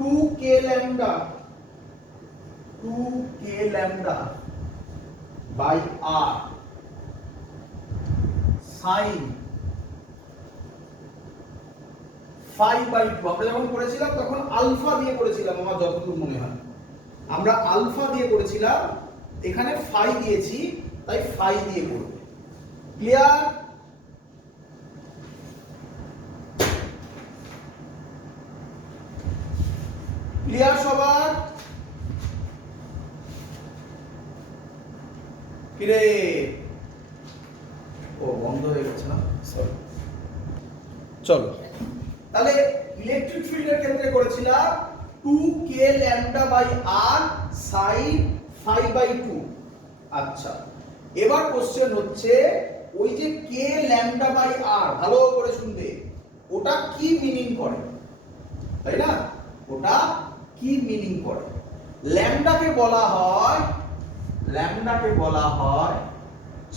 2k lambda 2k lambda by r sin 5/2। আমরা যখন করেছিলাম তখন আলফা দিয়ে করেছিলাম, আমার যতদূর মনে হয় আমরা আলফা দিয়ে করেছিলাম, এখানে ফাই দিয়েছি তাই ফাই দিয়ে করব। ক্লিয়ার? ক্লিয়ার সবার? কিরে ও বন্ধ হয়ে গেছে না, সরি। চলো তাহলে ইলেকট্রিক ফিল্ডের ক্ষেত্রে করেছিলাম 2k lambda by r sin 5/2। আচ্ছা, এবার কোশ্চেন হচ্ছে ওই যে k lambda by r, ভালো করে শুনবে, ওটা কি মিনিং করে, তাই না? ওটা কি মিনিং করে? ল্যামডাকে বলা হয়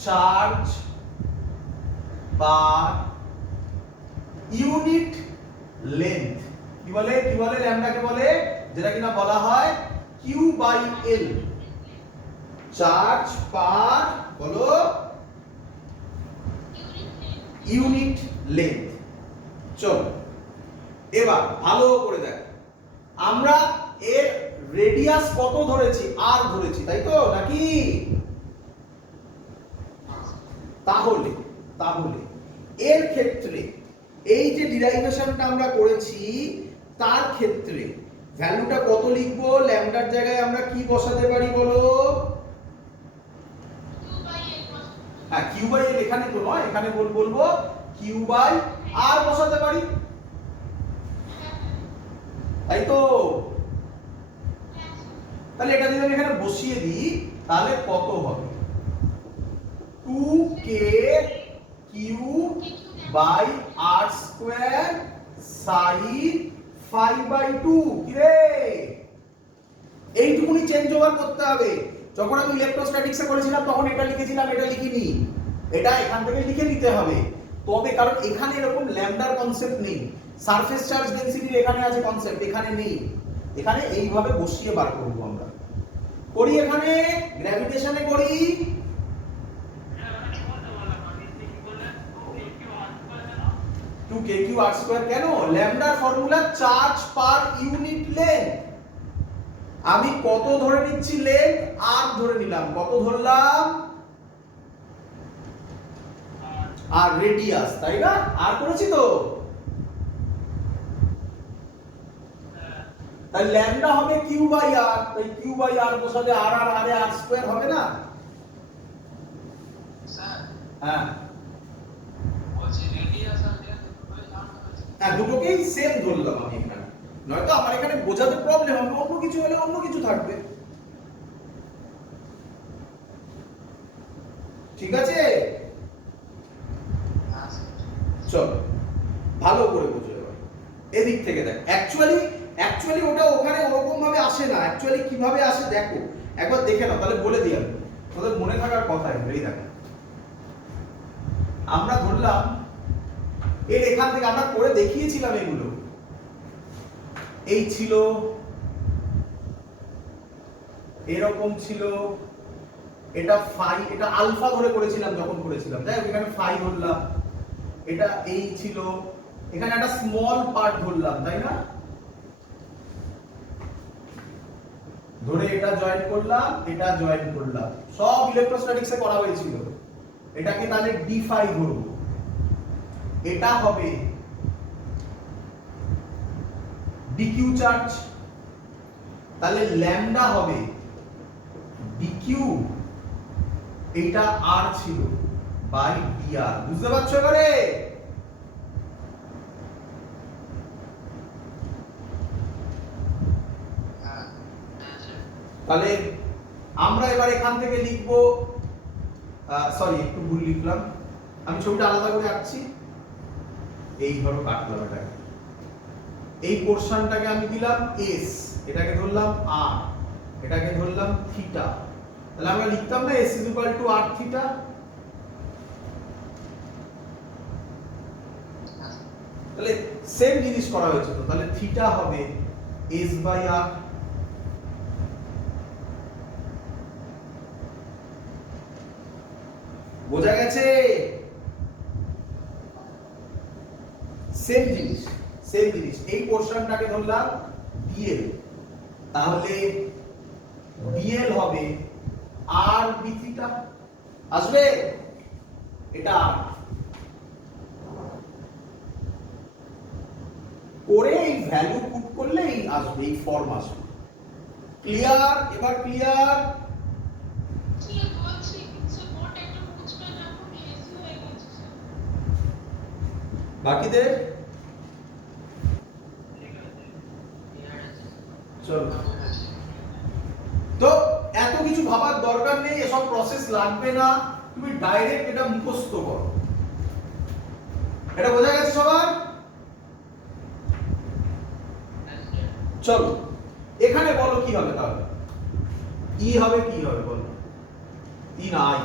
চার্জ পার ইউনিট লেন্থ। কি বলে ল্যামডাকে বলে, যেটা কিনা বলা হয় Q/L, চার্জ পার বলো ইউনিট লেন্থ। চলো এবার ভালো করে দেখ, আমরা এর রেডিয়াস কত ধরেছি? r ধরেছি, তাই তো নাকি? তাহলে এর ক্ষেত্রে এই যে ডিরাইভেশনটা আমরা করেছি তার ক্ষেত্রে ভ্যালুটা কত লিখবো? ল্যামডার জায়গায় আমরা কি বসাতে পারি বলো? হ্যাঁ, Q/L এখানে তো নয়, এখানে বলবো Q/R বসাতে পারি, তাই তো? তাহলে এটা যদি আমি এখানে বসিয়ে দিই তাহলে কত হবে? 2k Q/R square sin 5/2। কি রে, এইটুকুনি চেঞ্জ ওভার করতে হবে। যখন আমি ইলেকট্রোস্ট্যাটিক্সে করেছিলাম তখন এটা লিখেছিলাম, এটা লিখিনি, এটা এখান থেকে লিখে নিতে হবে। তবে কারণ এখানে এরকম ল্যামডার কনসেপ্ট নেই, সারফেস চার্জ ডেনসিটির এখানে আছে কনসেপ্ট, এখানে নেই। এখানে এইভাবে বসিয়ে বার করব আমরা। করি এখানে গ্র্যাভিটেশনে করি। kqr² কেন? ল্যামডার formula charge per unit length. আমি কত ধরে নিচ্ছি? লেন্থ r ধরে নিলাম। কত ধরলাম? আর রেডিয়াস, তাই না? আর করেছি তো, তাই ল্যামডা হবে q/r, তাই q/r বসালে r আর r এ r স্কয়ার হবে না? স্যার হ্যাঁ, বলছি রেডিয়াস আর হ্যাঁ দুটোকেই সেম ধরলাম আমি এখানে, নয়তো আমার এখানে বোঝাতে প্রবলেম হবে, অন্য কিছু হলে অন্য কিছু থাকবে। ঠিক আছে? চলো ভালো করে বুঝো এবার এদিক থেকে দেখ। অ্যাকচুয়ালি ওটা ওখানে ওরকম ভাবে আসে না। অ্যাকচুয়ালি কিভাবে আসে দেখো, একবার দেখে নাও, তাহলে বলে দিই আমি, তোমাদের মনে থাকার কথা। এই দেখো, আমরা ধরলাম এর এখান থেকে আমরা করে দেখিয়েছিলাম, এগুলো এই ছিল, এরকম ছিল, এটা ফাই, এটা আলফা ধরে করেছিলাম যখন করেছিলাম, তাই এখানে ফাই ধরলাম, এটা এই ছিল, এখানে একটা স্মল পার্ট ধরলাম, তাই না? ধরে এটা জয়েন করলাম, এটা জয়েন করলাম, সব ইলেকট্রোস্ট্যাটিক্সে করা হয়েছিল। এটাকে তাহলে ডি ফাই ধরব, এটা হবে ডিকিউ চার্জ, তাহলে ল্যামডা হবে ডিকিউ, এটা আর ছিল বাই ডিআর। বুঝতে পারছো এবারে? তাহলে আমরা এবার এখান থেকে লিখব, সরি একটু ভুল লিখলাম, আমি ছবিটা আলাদা করে আঁকছি। এই ধরো কাটলাম, এটাকে এই পোরশনটাকে আমি দিলাম এস, এটাকে ধরলাম আর, এটাকে ধরলাম থিটা। তাহলে আমরা লিখতাম না S equal to R theta. তাহলে সেম জিনিস করা হয়েছে তো, তাহলে থিটা হবে এস বাই আর। বোঝা গেছে? সেম জিনিস, সেম জিনিস। এই পোরশনটাকে ধরলাম ডিএল, তাহলে ডিএল হবে আর বি থিটা। আসবে এটা করে এই ভ্যালু পুট করলেই আসবে, এই ফর্ম আসবে। ক্লিয়ার? এবার ক্লিয়ার? বাকিদের চলো। তো এত কিছু ভাবার দরকার নেই, এসব প্রসেস লাগবে না, তুমি ডাইরেক্ট এটা মুখস্থ করো। এটা বোঝা গেছে সবার? চলো এখানে বলো কি হবে তাহলে। ই হবে কি হবে বলো? 3i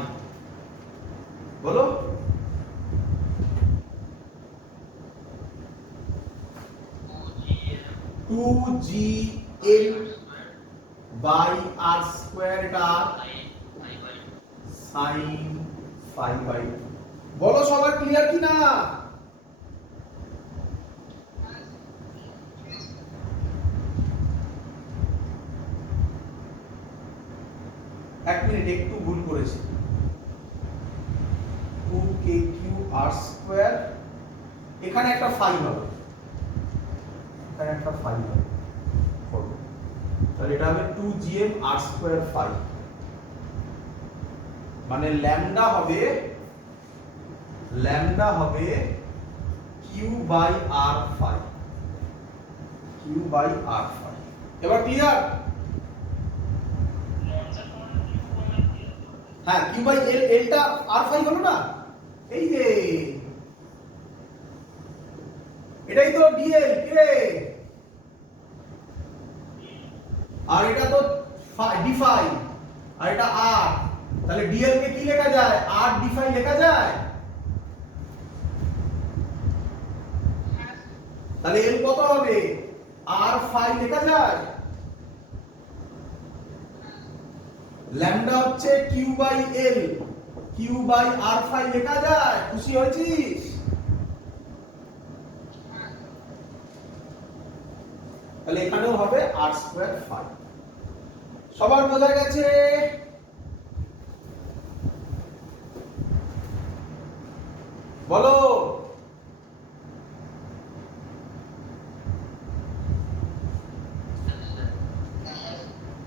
বলো। Two G L by R square, এটা সাইন 5/2। বলো সবার ক্লিয়ার কি না? এক মিনিট, একটু ভুল করেছি। 2kq r স্কয়ার, এখানে একটা 5 হবে, এখানে একটা 5 হবে, তাহলে এটা হবে 2gm r স্কয়ার 5, মানে ল্যামডা হবে q by r 5, q by r 5। এবার ক্লিয়ার? হ্যাঁ, q বাই l, lটা r5 হলো না, এই যে এটাই তো dl কি রে, আর এটা তো d5 আর এটা r, তাহলে dl কে কি লেখা যায়? r d5 লেখা যায়। তাহলে l কত হবে? r5 লেখা যায়। ল্যামডা হচ্ছে q by l, q by r5 লেখা যায়। খুশি হয়েছিস? তাহলে এখানেও হবে r স্কয়ার 5। সবার বোঝা গেছে? বলো।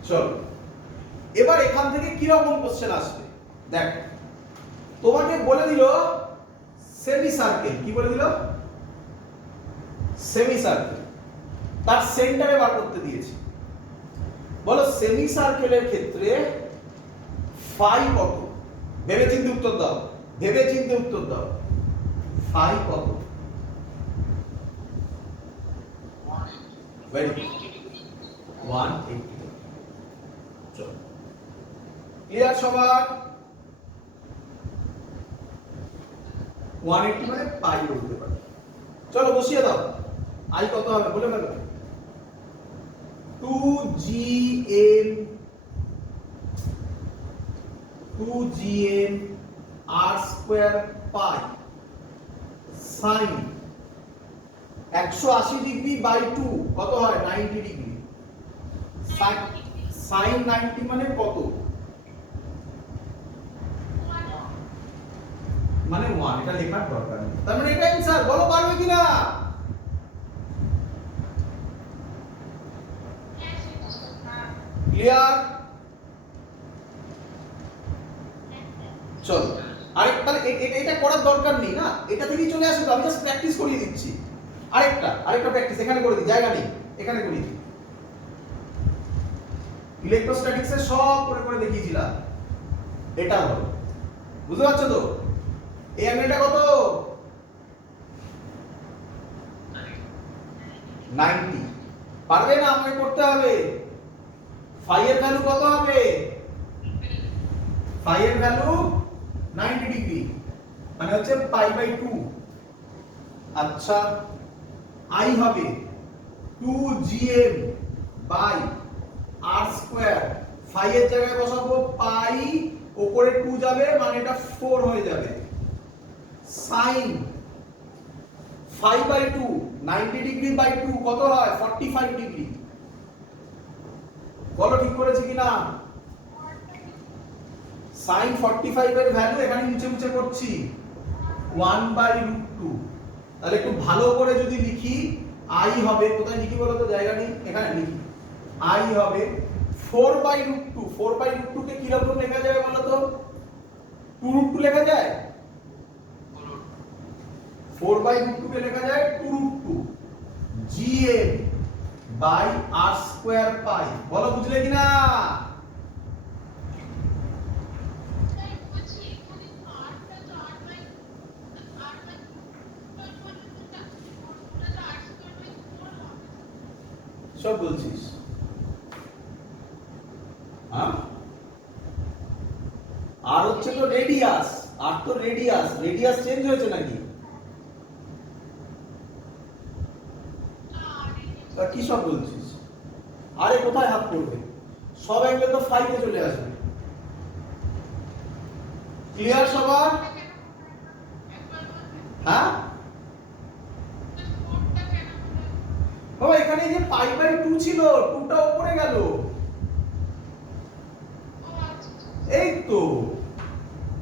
চলো এবার এখান থেকে কি রকম কোশ্চেন আসবে দেখ। তোমাকে বলে দিল সেমি সার্কেল, কি বলে দিল? সেমি সার্কেল, তার সেন্টারে বার করতে দিয়েছে। বলো সেমি সার্কেলের ক্ষেত্রে ফাই কত? ভেবে চিন্তে উত্তর দাও, ভেবে চিন্তে উত্তর দাও। ফাই কত? Very good, 180। চলো ক্লিয়ার সবার? 180 মানে পাই বলতে পারো। চলো বসিয়ে দাও, আই কত হবে বলে ফেলো। 2gm r square pi sine 180 degree by 2 কত হয়? 90 ডিগ্রি। সাইন 90 মানে কত? মানে 1, এটা লেখার দরকার নেই। তার মানে এটা অ্যানসার। বলো পারবে কিনা? ক্লিয়ার? চলো তাহলে এটা করার দরকার নেই না, এটা থেকেই চলে আসবে। আমি জাস্ট প্র্যাকটিস করিয়ে দিচ্ছি। আরেকটা প্র্যাকটিস এখানে করে দিই, জায়গা নেই, এখানে করিয়ে দিই। ইলেকট্রোস্ট্যাটিক্সে সব করে করে দেখিয়েছিলাম। এটা হলো, বুঝতে পারছো তো? এই অ্যাঙ্গেলটা কত? 90। পারবে না? আমাকে করতে হবে। ফাই এর ভ্যালু কত হবে? ফাই এর ভ্যালু 90 ডিগ্রি, মানে হচ্ছে পাই বাই 2। আচ্ছা আই হবে 2gm by R square, phi এর জায়গায় বসাবো পাই, উপরে 2 যাবে মানে এটা 4 হয়ে যাবে, sin 5/2 90 ডিগ্রি বাই 2 কত হয় 45 ডিগ্রি। বলো ঠিক করেছি কিনা? sin 45 এর ভ্যালু এখানে নিচে নিচে করছি 1/√2। তাহলে একটু ভালো করে যদি লিখি i হবে, কোথায় লিখি বলো তো, জায়গা নেই, এখানে লিখি, i হবে 4/√2। 4/√2 কে কি রকম লেখা যাবে বলো তো? 2√2 লেখা যায়? 4/√2 কে লেখা যায় 2√2 gm by r square pi. বলো বুঝলে কিনা? সব বলছিস? হ্যাঁ, আর হচ্ছে তো রেডিয়াস, আর তো রেডিয়াস চেঞ্জ হয়েছে নাকি? তা কি সব বলছিস? আরে কোথায় হাত পড়বে? সব অ্যাঙ্গেল তো 5 এ চলে আসবে। ক্লিয়ার সবার? হ্যাঁ বাবা, এখানে যে π/2 ছিল, 2টা উপরে গেল, এই তো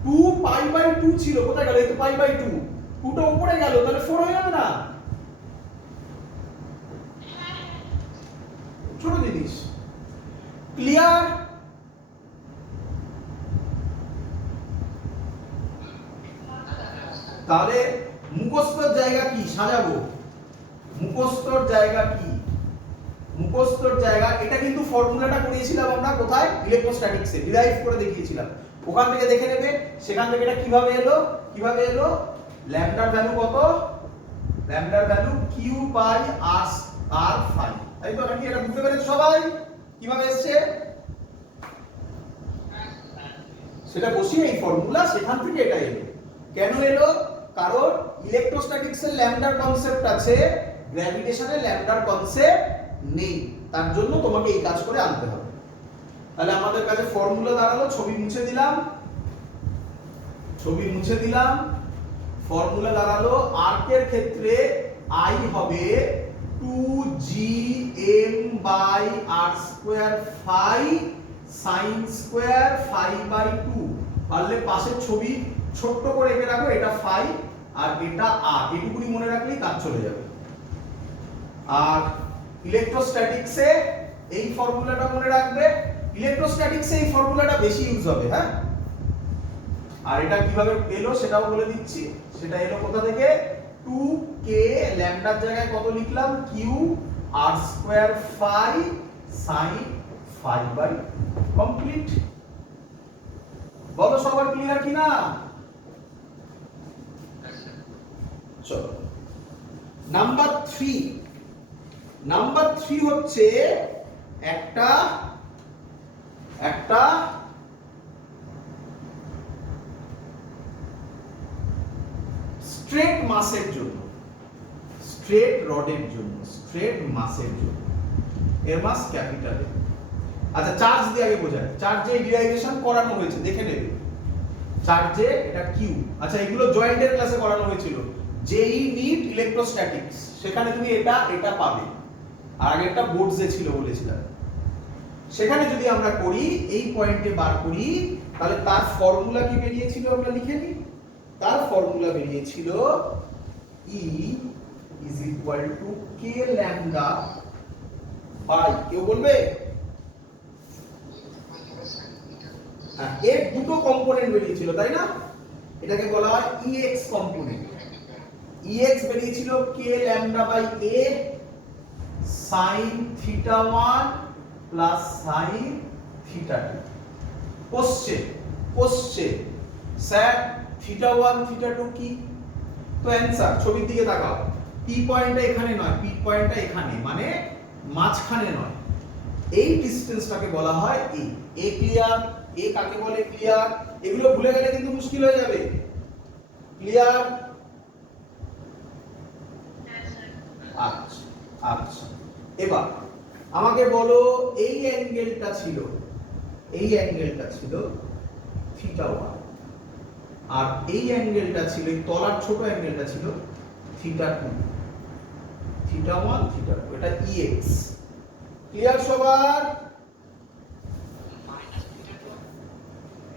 2 π/2 ছিল, কোথায় গেল? এই তো π/2, 2টা উপরে গেল, তাহলে 4 হয়ে যাবে না? ছোট জিনিস। ক্লিয়ার? তাহলে মুখস্থর জায়গা কি সাজাবো? মুখস্থর জায়গা কি? মুখস্থর জায়গা, এটা কিন্তু ফর্মুলাটা করিয়েছিলাম আমরা কোথায়? ইলেকট্রোস্ট্যাটিক্সে ডিরাইভ করে দেখিয়েছিলাম, ওখান থেকে দেখে নেবে। সেখান থেকে এটা কিভাবে এলো? কিভাবে এলো? ল্যামডার ভ্যালু কত? ল্যামডার value Q by R phi, তাই তো? নাকি এটা বুঝতে পেরেছো সবাই কিভাবে এসেছে? সেটা বসিয়ে এই ফর্মুলা, সেখান থেকে এটা এলো। কেন এলো? কারণ ইলেকট্রোস্ট্যাটিক্সের ল্যামডার কনসেপ্ট আছে, গ্র্যাভিটেশনের ল্যামডার কনসেপ্ট নেই, তার জন্য তোমাকে এই কাজ করে আনতে হবে। তাহলে আমাদের কাছে ফর্মুলা দাঁড়ালো, ছবি মুছে দিলাম, ছবি মুছে দিলাম। ফর্মুলা দাঁড়ালো আর্কের ক্ষেত্রে i হবে 2gm by r square phi sin square phi by 2। পারলে পাশের ছবি ছোট্ট করে এঁকে রাখো, এটা ফাই আর এটা r, এটুকুনি মনে রাখলেই কাজ চলে যাবে। আর ইলেকট্রোস্ট্যাটিক্সে এই ফর্মুলাটা মনে রাখবে, ইলেকট্রোস্ট্যাটিক্সে এই ফর্মুলাটা বেশি ইউজ হবে। হ্যাঁ, আর এটা কিভাবে এলো সেটাও বলে দিচ্ছি। সেটা এলো কোথা থেকে? 2k ল্যামডার জায়গায় কত লিখলাম? q r square phi sin ফাই বাই কমপ্লিট। বলো সবার ক্লিয়ার কিনা? চলো নাম্বার 3। নাম্বার 3 হচ্ছে একটা স্ট্রেট মাসের জন্য, স্ট্রেট রডের জন্য, স্ট্রেট মাসের জন্য, এর মাস ক্যাপিটাল। আচ্ছা চার্জ দিয়ে আগে বোঝায়, চার্জে ডিরাইভেশন করানো হয়েছে, দেখে নেবে। চার্জে এটা কিউ। আচ্ছা এগুলো জয়েন্টের ক্লাসে করানো হয়েছিল, জেই নিট ইলেকট্রোস্ট্যাটিক্স, সেখানে তুমি এটা এটা পাবে। আর আগেরটা বোর্ডসে ছিল বলেছিলাম। সেখানে যদি আমরা করি, এই পয়েন্টে বার করি, তাহলে তার ফর্মুলা কি বেরিয়েছিল আমরা লিখে নিই। তার ফর্মুলা বেরিয়েছিল E is equal to k lambda by, কেউ বলবে? হ্যাঁ, এর দুটো কম্পোনেন্ট বেরিয়েছিল তাই না? এটাকে বলা হয় ex কম্পোনেন্ট। ex বেরিয়েছিল k lambda by a sin theta 1 plus sin theta 2। Question sir theta 1 theta 2 কি? তো অ্যানসার ছবির দিকে তাকাও, পি পয়েন্টটা এখানে নয়, পি পয়েন্টটা এখানে, মানে মাঝখানে নয়। এই ডিসটেন্সটাকে বলা হয় এ। এ ক্লিয়ার? এ কাকে বলে ক্লিয়ার? এগুলো ভুলে গেলে কিন্তু মুশকিল হয়ে যাবে। ক্লিয়ার? আচ্ছা আচ্ছা, এবার আমাকে বলো এই অ্যাঙ্গেলটা ছিল θ1 আর এই অ্যাঙ্গেলটা ছিল এই তলার ছোট অ্যাঙ্গেলটা ছিল θ2 θ1 θ2 এটা ex ক্লিয়ার সবার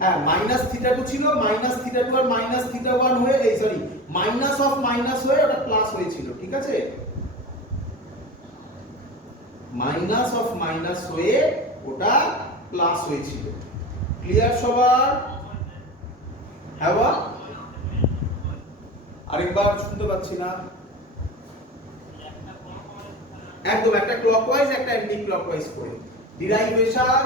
হ্যাঁ -θ2 ছিল -θ2 আর -θ1 হয়ে এই সরি মাইনাস অফ মাইনাস হয়ে ওটা প্লাস হয়েছিল ঠিক আছে মাইনাস অফ মাইনাস হয়ে ওটা প্লাস হয়েছিল ক্লিয়ার সবার হ্যাঁ বা আরেকবার শুনতে পাচ্ছি না একদম একটা ক্লকওয়াইজ একটা অ্যান্টি ক্লকওয়াইজ করে ডিরাইভেশন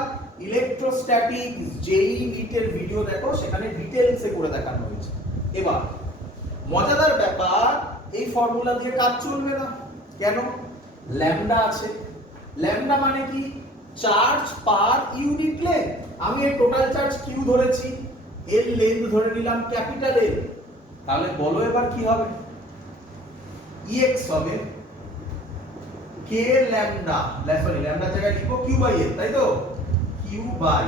ইলেকট্রোস্ট্যাটিক জেই নিটের ভিডিও দেখো সেখানে ডিটেইলসে করে দেখানো হয়েছে এবার মজাদার ব্যাপার এই ফর্মুলা দিয়ে কাজ চলবে না কেন ল্যামডা আছে ল্যামডা মানে কি চার্জ পার ইউনিট লেন্থ আমি এই টোটাল চার্জ কিউ ধরেছি এর লেন্থ ধরে নিলাম ক্যাপিটাল এল তাহলে বলো এবার কি হবে ex হবে k ল্যামডা সরি ল্যামডা জায়গায় লিখবো q বাই l তাই তো q বাই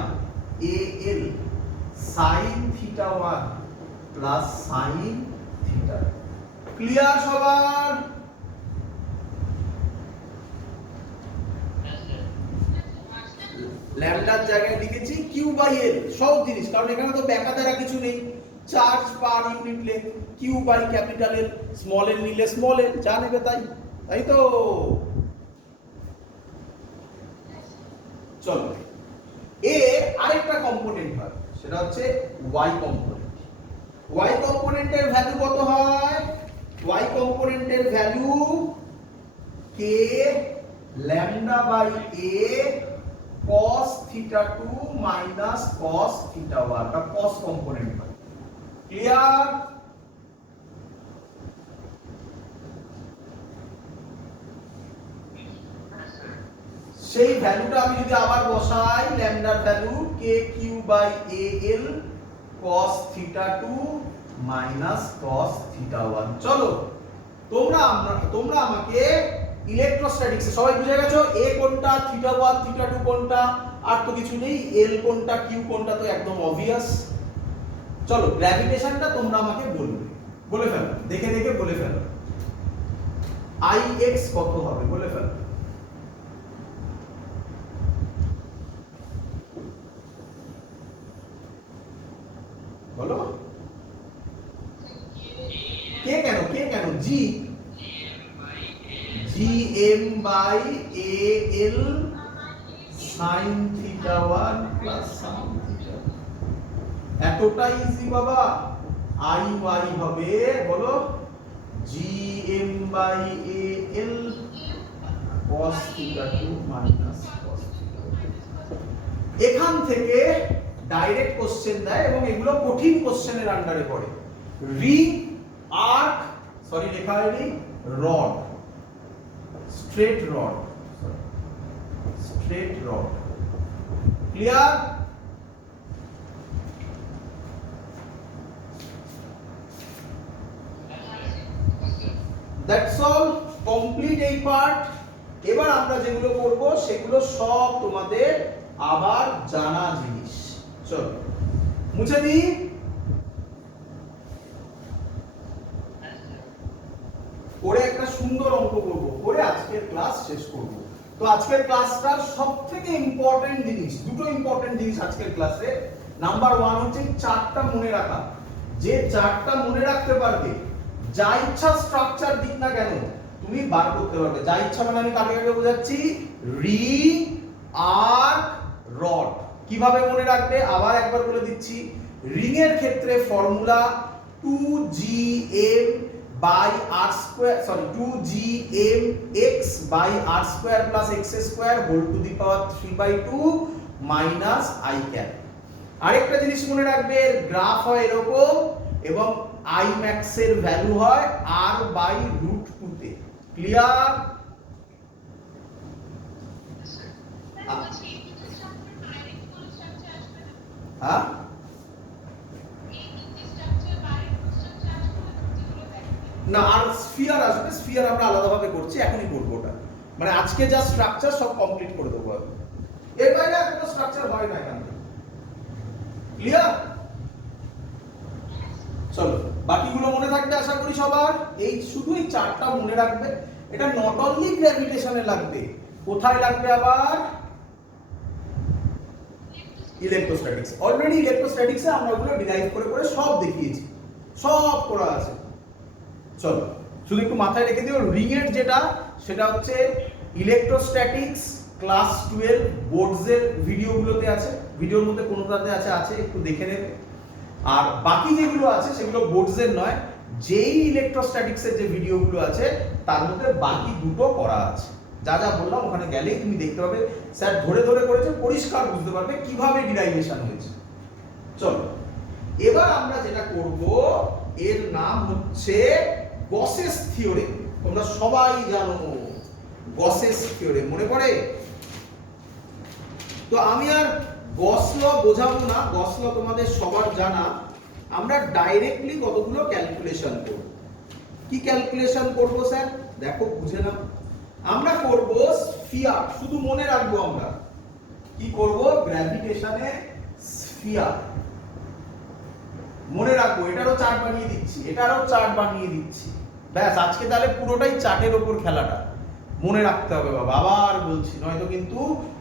al sin θ1 plus sin θ clear সবার ল্যামডার জায়গায় লিখেছি q বাই l সহজ জিনিস কারণ এখানে তো ব্যাকা দ্বারা কিছু নেই charge per unit length q by capital l small l নিলে স্মল l যা নেবে তাই তো চলো এর আরেকটা কম্পোনেন্ট হয় সেটা হচ্ছে y কম্পোনেন্টের ভ্যালু কত হয় y কম্পোনেন্টের value k lambda by a cos θ2 minus cos θ1 বা cos কম্পোনেন্ট হয় ক্লিয়ার সেই ভ্যালুটা আমি যদি আবার বসাই ল্যামডার value kq by al cos θ2 minus cos θ1 চলো তোমরা আমাকে ইলেকট্রোস্ট্যাটিক্সে সবাই বুঝে গেছো a কোনটা θ1 θ2 কোনটা আর তো কিছু নেই l কোনটা q কোনটা তো একদম অবভিয়াস চলো গ্র্যাভিটেশনটা তোমরা আমাকে বলে ফেলো দেখে বলে ফেলো ix কত হবে বলে ফেলো বলো কে কেন জি gm by al sin θ1 plus sin θ এতটাই ইজি বাবা iy হবে বলো gm by al cos θ2 minus cos θ1 এখান থেকে ডাইরেক্ট কোশ্চেন দেয় এবং এগুলো কঠিন কোশ্চেনের আন্ডারে পড়ে রিং আর্ক সরি লেখা হয়নি rod straight rod clear that's all complete এই পার্ট এবার আমরা যেগুলো করব সেগুলো সব তোমাদের আবার জানা জিনিস চলো মুছে দিই করে একটা সুন্দর অঙ্ক করব করে আজকের ক্লাস শেষ করব তো আজকের ক্লাসটার সবথেকে ইম্পর্টেন্ট জিনিস দুটো ইম্পর্টেন্ট জিনিস আজকের ক্লাসে নাম্বার 1 হচ্ছে চার্টটা মনে রাখা যে চার্টটা মনে রাখতে পারবে যা ইচ্ছা স্ট্রাকচার দিক না কেন তুমি বার করতে পারবে যা ইচ্ছা মানে আমি কাকে বোঝাচ্ছি রিং আর্ক রড কিভাবে মনে রাখবে আবার একবার বলে দিচ্ছি রিং এর ক্ষেত্রে formula 2gm by r square 2gm x by r square plus x square whole to the power 3/2 minus I cap আরেকটা জিনিস মনে রাখবে এর গ্রাফ হয় এরকম এবং I max এর ভ্যালু হয় r by √2 তে ক্লিয়ার হ্যাঁ না আর স্ফিয়ার আসবে স্ফিয়ার আমরা আলাদাভাবে করছি এখনই করব ওটা মানে আজকে যা স্ট্রাকচার সব কমপ্লিট করে দেবো আমি, এর বাইরে আর কোনো স্ট্রাকচার হয় না এখানে। ক্লিয়ার? চলো বাকিগুলো মনে থাকবে আশা করি সবার। এই শুধু এই চারটা মনে রাখবে। এটা নট অনলি গ্র্যাভিটেশনে লাগবে, কোথায় লাগবে আবার? ইলেকট্রোস্ট্যাটিক্স। অলরেডি ইলেকট্রোস্ট্যাটিক্সে আমরা ওগুলো ডিরাইভ করে করে সব দেখিয়েছি, সব করা আছে। চলো শুধু একটু মাথায় রেখে দিও, রিং এর যেটা সেটা হচ্ছে ইলেকট্রোস্ট্যাটিক্স ক্লাস 12 বোর্ডসের ভিডিওগুলোতে আছে, ভিডিওর মধ্যে কোনোটাতে আছে একটু দেখে নেবে। আর বাকি যেগুলো আছে সেগুলো বোর্ডসের নয়, যেই ইলেকট্রোস্ট্যাটিক্সের যে ভিডিওগুলো আছে তার মধ্যে বাকি দুটো করা আছে। যা যা বললাম ওখানে গেলেই তুমি দেখতে পাবে, স্যার ধরে ধরে করেছে, পরিষ্কার বুঝতে পারবে কিভাবে ডিরাইভেশন হয়েছে। চলো এবার আমরা যেটা করব এর নাম হচ্ছে গসেস থিওরেম। তোমরা সবাই জানো গসেস থিওরেম, মনে পড়ে? তো আমি আর গস ল বোঝাবো না, গস ল তোমাদের সবার জানা। আমরা ডাইরেক্টলি কতগুলো ক্যালকুলেশন করব। কি ক্যালকুলেশন করব স্যার? দেখো বুঝে নাও। আমরা করব স্ফিয়ার, শুধু মনে রাখবো আমরা কি করব, গ্র্যাভিটেশনের স্ফিয়ার মনে রাখবো। এটারও চার্ট বানিয়ে দিচ্ছি, এটারও চার্ট বানিয়ে দিচ্ছি। ব্যাস আজকে তাহলে পুরোটাই চার্টের ওপর খেলাটা মনে রাখতে হবে বাবা, আবার বলছি, নয়তো কিন্তু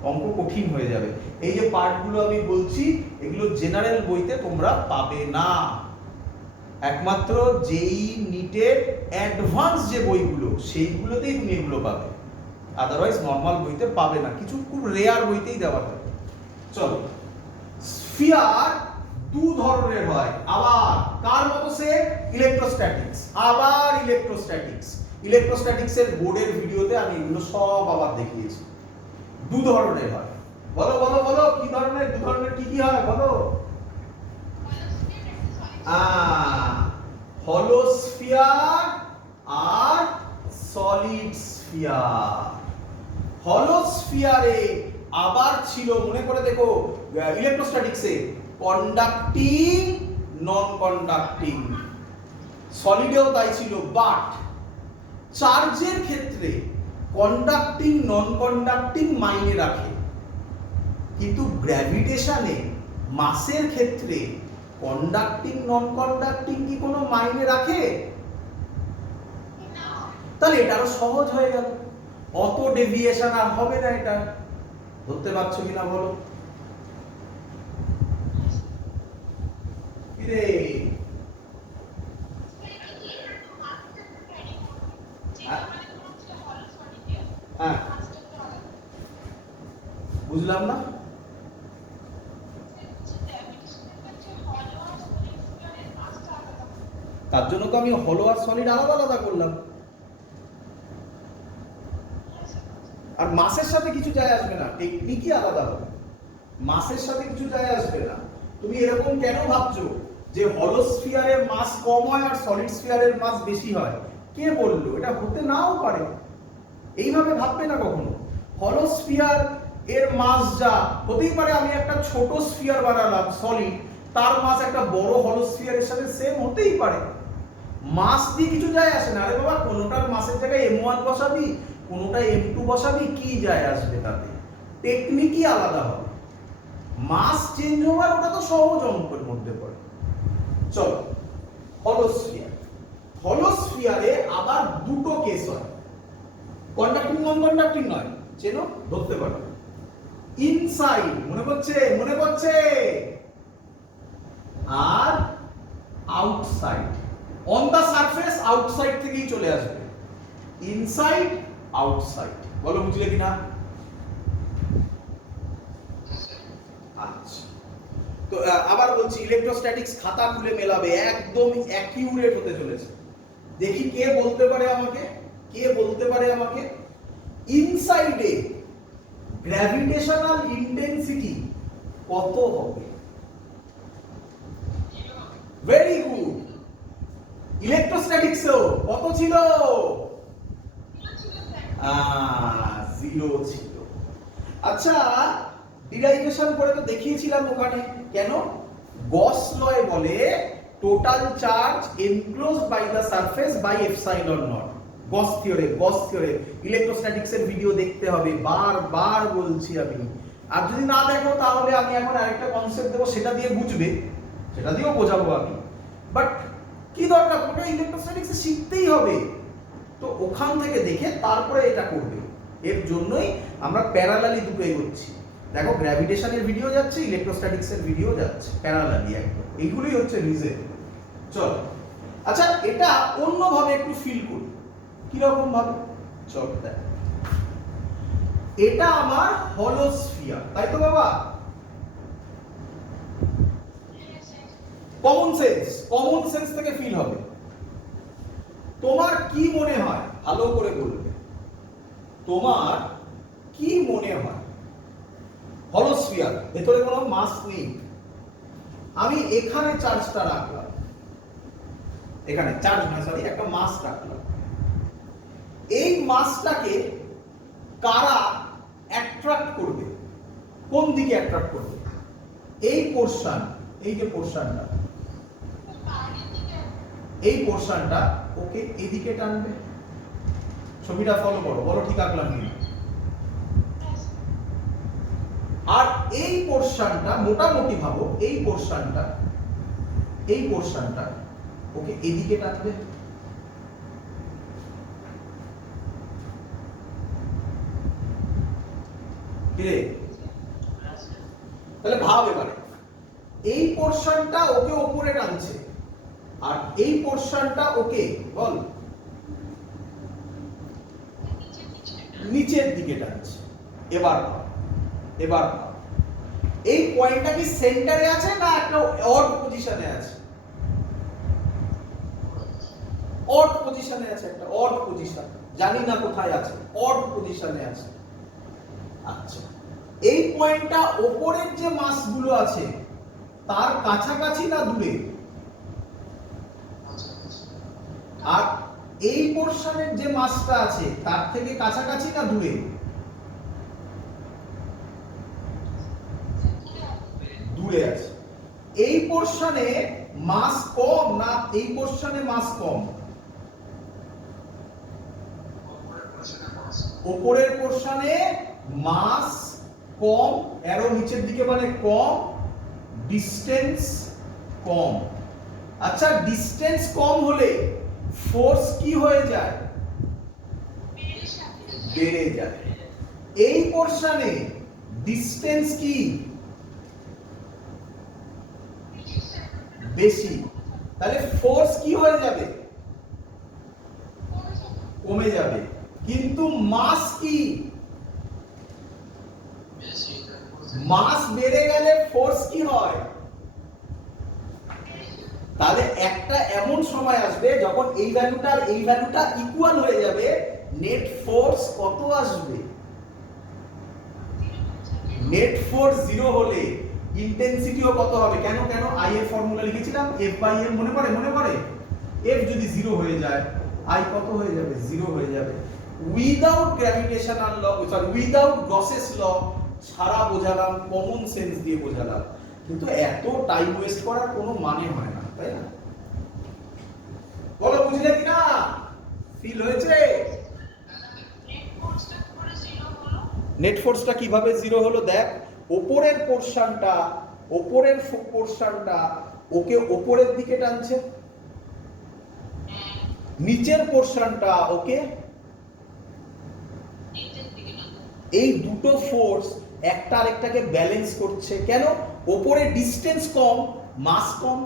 অঙ্ক কঠিন হয়ে যাবে। এই যে পার্টগুলো আমি বলছি এগুলো জেনারেল বইতে তোমরা পাবে না, একমাত্র যেই নিটের অ্যাডভান্স যে বইগুলো সেইগুলোতেই তুমি এগুলো পাবে, আদারওয়াইজ নর্মাল বইতে পাবে না, কিছু খুব রেয়ার বইতেই দেওয়া থাকে। চলো স্ফিয়ার দু ধরনের হয়, আবার কার মতো সে? ইলেকট্রোস্ট্যাটিক্স, আবার ইলেকট্রোস্ট্যাটিক্স। ইলেকট্রোস্ট্যাটিক্সের বোর্ডের ভিডিওতে আমি এগুলো সব আবার দেখিয়েছি। দু ধরনের হয়, বলো বলো বলো কি ধরনের? দু ধরনের কি কি হয় বলো? হলো স্ফিয়ার আর সলিড স্ফিয়ার। হলো স্ফিয়ারে আবার ছিল, মনে করে দেখো ইলেকট্রোস্ট্যাটিক্সে, কন্ডাক্টিং নন কন্ডাক্টিং। সলিডেও তাই ছিল, বাট চার্জের ক্ষেত্রে কন্ডাক্টিং নন কন্ডাক্টিং মাইনে রাখে, কিন্তু গ্র্যাভিটেশনে মাসের ক্ষেত্রে কন্ডাক্টিং নন কন্ডাক্টিং কি কোনো মাইনে রাখে? তাহলে এটা আরো সহজ হয়ে গেল, অত ডেভিয়েশন আর হবে না। এটা ধরতে পারছো কিনা বলো? কিরে হ্যাঁ বুঝলাম না। তার জন্য তো আমি হলো আর সলিড আলাদা আলাদা করলাম। আর মাসের সাথে কিছু যায় আসবে না, টেকনিকই আলাদা হবে, মাসের সাথে কিছু যায় আসবে না। তুমি এরকম কেন ভাবছো যে হলো স্ফিয়ারের মাস কম হয় আর সলিড স্ফিয়ারের মাস বেশি হয়? কে বললো? এটা হতে নাও পারে, এইভাবে ভাববে না কখনো। হলো স্ফিয়ার এর মাস যা হতেই পারে, আমি একটা ছোট স্ফিয়ার বানালাম সলিড, তার মাস একটা বড় হলো স্ফিয়ারের সাথে সেম হতেই পারে। মাস দিয়ে কিছু যায় আসে না। আরে বাবা, কোনোটার মাসের জায়গায় m1 বসাবি, কোনোটা m2 বসাবি, কি যায় আসবে তাতে? টেকনিকই আলাদা হবে, মাস চেঞ্জ হওয়ার ওটা তো সহজ অঙ্কের মধ্যে পড়ে। চলো হলো স্ফিয়ার। হলো স্ফিয়ারে আবার দুটো কেস হয়, কন্ডাক্টিং নন কন্ডাক্টিং নয়, চেনো? ধরতে পারো ইনসাইড, মনে করছে? মনে করছে? আর outside. On the surface outside থেকেই চলে আসবে, ইনসাইড আউটসাইড। বলো বুঝলে কিনা? আচ্ছা, তো আবার বলছি, ইলেকট্রোস্ট্যাটিক্স খাতা খুলে মেলাবে, একদম অ্যাকিউরেট হতে চলেছে। দেখি কে বলতে পারে আমাকে, কে বলতে পারে আমাকে ইনসাইডে গ্র্যাভিটেশনাল ইন্টেন্সিটি কত হবে? Very good. ইলেকট্রোস্ট্যাটিক্সেও কত ছিল? 0 ছিল। আচ্ছা, ডিরাইভেশন করে তো দেখিয়েছিলাম ওখানে, কেন? গস লয় বলে total charge enclosed by the surface by epsilon naught. Gauss theorem ইলেকট্রোস্ট্যাটিক্সের ভিডিও দেখতে হবে, বারবার বলছি আমি। আর যদি না দেখো তাহলে আমি এখন আরেকটা কনসেপ্ট দেবো, সেটা দিয়ে বুঝবে, সেটা দিয়েও বোঝাবো আমি। বাট কি দরকার, তোমাকে ইলেকট্রোস্ট্যাটিক্স শিখতেই হবে, তো ওখান থেকে দেখে তারপরে এটা করবে। এর জন্যই আমরা প্যারালালি দুটো এগোচ্ছি। দেখো গ্র্যাভিটেশনের ভিডিও যাচ্ছে, ইলেকট্রোস্ট্যাটিক্সের ভিডিও যাচ্ছে প্যারালালি একদম, এইগুলোই হচ্ছে রিজন। চলো আচ্ছা, এটা অন্যভাবে একটু ফিল করি, কিরকম ভাবে, চলো দেখ। এটা আমার হলো স্ফিয়ার, তাই তো বাবা? কমন সেন্স থেকে ফিল হবে। তোমার কি মনে হয়, ভালো করে বলবে, তোমার কি মনে হয় হলো স্ফিয়ার, ভেতরে কোনো মাস নেই, আমি এখানে চার্জটা রাখলাম, এখানে চার্জ না সরি একটা মাস রাখলাম, এই মাসটাকে কারা অ্যাট্রাক্ট করবে, কোন দিকে অ্যাট্রাক্ট করবে? এই পোরশন, এই যে পোরশনটা, এই পোরশনটা ওকে এদিকে টানবে। ছবিটা ফলো করো, বলো ঠিক আঁকলাম কি? আর এই পোরশনটা মোটামুটি ভাবো, এই পোরশনটা ওকে এদিকে টানবে। তাহলে ভাব এবারে, এই পোরশনটা ওকে উপরে টানছে আর এই পোরশনটা ওকে বল নিচের দিকে টানছে। এবার এই পয়েন্টটা কি সেন্টারে আছে না একটা অড পজিশনে আছে? অড পজিশনে আছে, একটা অড পজিশন, জানি না কোথায় আছে, অড পজিশনে আছে। আচ্ছা, এই পয়েন্টটা উপরের যে মাসগুলো আছে তার কাছাকাছি না দূরে? আর এই পোরশনের যে মাসটা আছে তার থেকে কাছাকাছি না দূরে? দূরে আছে। এই পোরশনে মাস কম না এই পোরশনে মাস কম? উপরের পোরশনে মাস কম, অ্যারো নিচের দিকে মানে কম, ডিসটেন্স কম। আচ্ছা, ডিসটেন্স কম হলে ফোর্স কি হয়ে যায়? বেড়ে যায়। এই পোরশনে ডিসটেন্স কি বেশি, তাহলে ফোর্স কি হয়ে যাবে? কমে যাবে। কিন্তু মাস কি? মাস বেড়ে গেলে ফোর্স কি হয়? তাহলে একটা এমন সময় আসবে যখন এই ভ্যালুটা আর এই ভ্যালুটা ইকুয়াল হয়ে যাবে, নেট ফোর্স কত আসবে? নেট ফোর্স 0 হলে ইন্টেন্সিটিও কত হবে? কেন আই এর ফর্মুলা লিখেছিলাম F/m, মনে পড়ে? F যদি 0 হয়ে যায়, I কত হয়ে যাবে? 0 হয়ে যাবে। উইদাউট গ্র্যাভিটেশনাল ল, সরি উইদাউট গসেস ল ছাড়া বোঝালাম, কমন সেন্স দিয়ে বোঝালাম, কিন্তু এত টাইম ওয়েস্ট করার কোনো মানে হয় না, তাই না? বলো বুঝলে কি না? ফিল হয়েছে? নেট ফোর্সটা কিভাবে 0 হলো দেখ, উপরের পোরশনটা ওকে উপরের দিকে টানছে, নিচের পোরশনটা ওকে, এই দুটো ফোর্স একটা আরেকটাকে ব্যালেন্স করছে। কেন? উপরে ডিসটেন্স কম, মাস কম,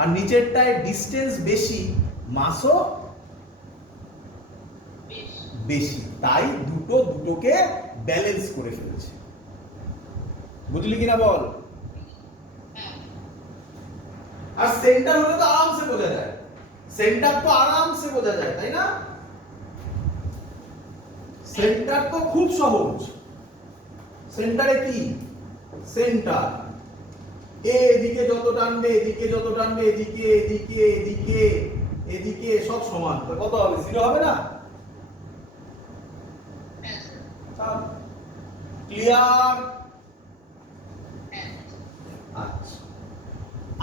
আর নিচেরটায় ডিসটেন্স বেশি, মাসও বেশি, তাই দুটোকে ব্যালেন্স করে ফেলছে। বুঝলি কিনা বল? আর সেন্টার হলে তো আরামসে বোঝা যায়, তাই না? সেন্টার তো খুব সহজ। সেন্টারে কি? সেন্টার এদিকে যত টানবে, এদিকে সব সমান, কত হবে? 0 হবে না? ক্লিয়ার? আচ্ছা,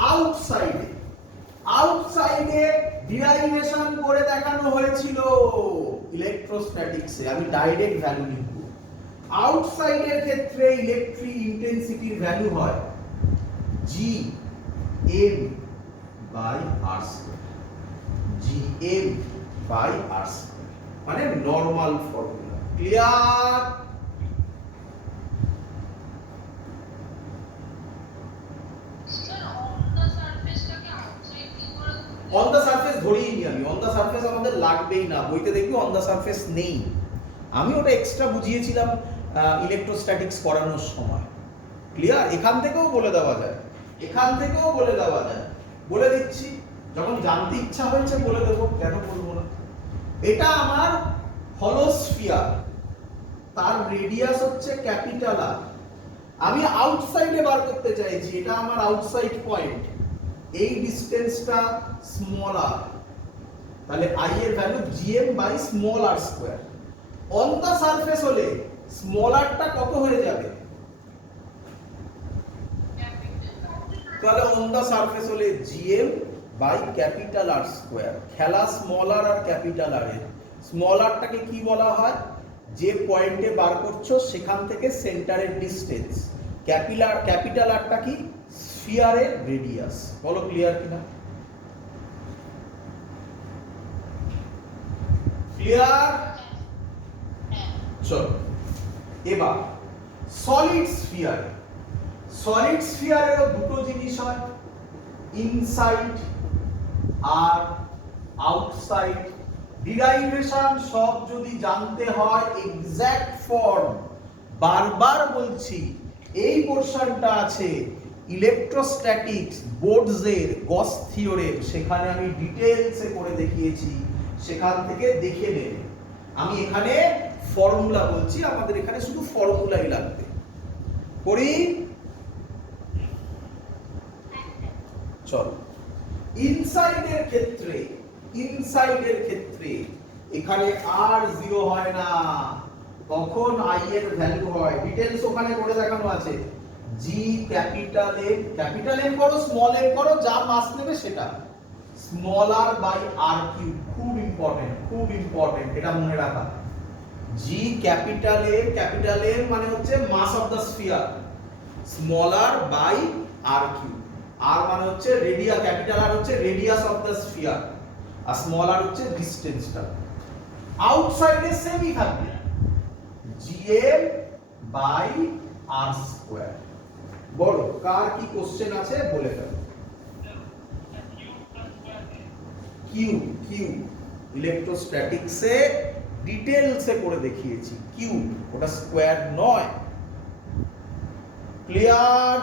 আউটসাইডে আউটসাইডে ডিরাইভেশন করে দেখানো হয়েছিল ইলেকট্রোস্ট্যাটিক্সে, আমি ডাইরেক্ট ভ্যালু লিখব। আউটসাইডের ক্ষেত্রে ইলেকট্রিক ইন্টেন্সিটির ভ্যালু হয় Gm by r square, Gm by r square, মানে normal formula. Clear? On the surface ধরেই নি আমি, অন দা সারফেস আমাদের লাগবেই না, বইতে দেখবি অন দা সারফেস নেই। আমি ওটা এক্সট্রা বুঝিয়েছিলাম ইলেকট্রোস্ট্যাটিক্স করানোর সময়। ক্লিয়ার? এখান থেকেও বলে দেওয়া যায়, এখান থেকেও বলে দেওয়া যায়, বলে দিচ্ছি। যখন জানতে ইচ্ছা হয়েছে বলে দেবো, কেন বলবো না। এটা আমার হলো স্ফিয়ার, তার রেডিয়াস হচ্ছে ক্যাপিটাল আর। আমি আউটসাইডে বার করতে চাইছি, এটা আমার আউটসাইড পয়েন্ট, এই ডিসটেন্সটা স্মল আর, তাহলে আই এর value Gm by small R square. On the surface হলে স্মল আরটা কত হয়ে যাবে? তাহলে অন দা সারফেস হলে Gm by capital R square. খেলা স্মল আর আর ক্যাপিটাল আর এর। স্মল আরটাকে কি বলা হয়? যে পয়েন্টে বার করছো সেখান থেকে সেন্টারের ডিসটেন্স। ক্যাপিটাল আরটা কি? স্ফিয়ারের রেডিয়াস। বলো ক্লিয়ার কিনা? ক্লিয়ার? চলো এবার সলিড স্ফিয়ার। সলিড স্ফিয়ারেরও দুটো জিনিস হয়, ইনসাইড আর আউটসাইড। ডিরাইভেশন সব যদি জানতে হয়, এক্সাক্ট ফর্ম, বারবার বলছি এই পোরশনটা আছে ইলেকট্রোস্ট্যাটিক্স বোর্ডসের গস থিওরেম, সেখানে আমি ডিটেইলসে করে দেখিয়েছি, সেখান থেকে দেখে নেবে। আমি এখানে ফর্মুলা বলছি, আমাদের এখানে শুধু ফর্মুলাই লাগবে। করি? চলো। ইনসাইডের ক্ষেত্রে এখানে আর জিরো হয় না, তখন আই এর ভ্যালু হয়, ডিটেইলস ওখানে করে দেখানো আছে। জি ক্যাপিটাল এম করো, স্মল এম করো, যা মাস নেবে সেটা, small R by R cube. খুব ইম্পর্টেন্ট এটা মনে রাখা। জি ক্যাপিটাল এম মানে হচ্ছে mass of the sphere, small R by R cube. R মানে হচ্ছে রেডিয়াস, ক্যাপিটাল আর হচ্ছে রেডিয়াস অফ দা স্ফিয়ার, আর স্মল আর হচ্ছে ডিসটেন্সটা। আউটসাইডে সেমই থাকবে, Gm বাই r স্কয়ার। বলো কার কি কোশ্চেন আছে বলে ফেলো। কিউ ইলেকট্রোস্ট্যাটিক্সে ডিটেইলসে করে দেখিয়েছি, কিউ, ওটা স্কয়ার নয়। ক্লিয়ার?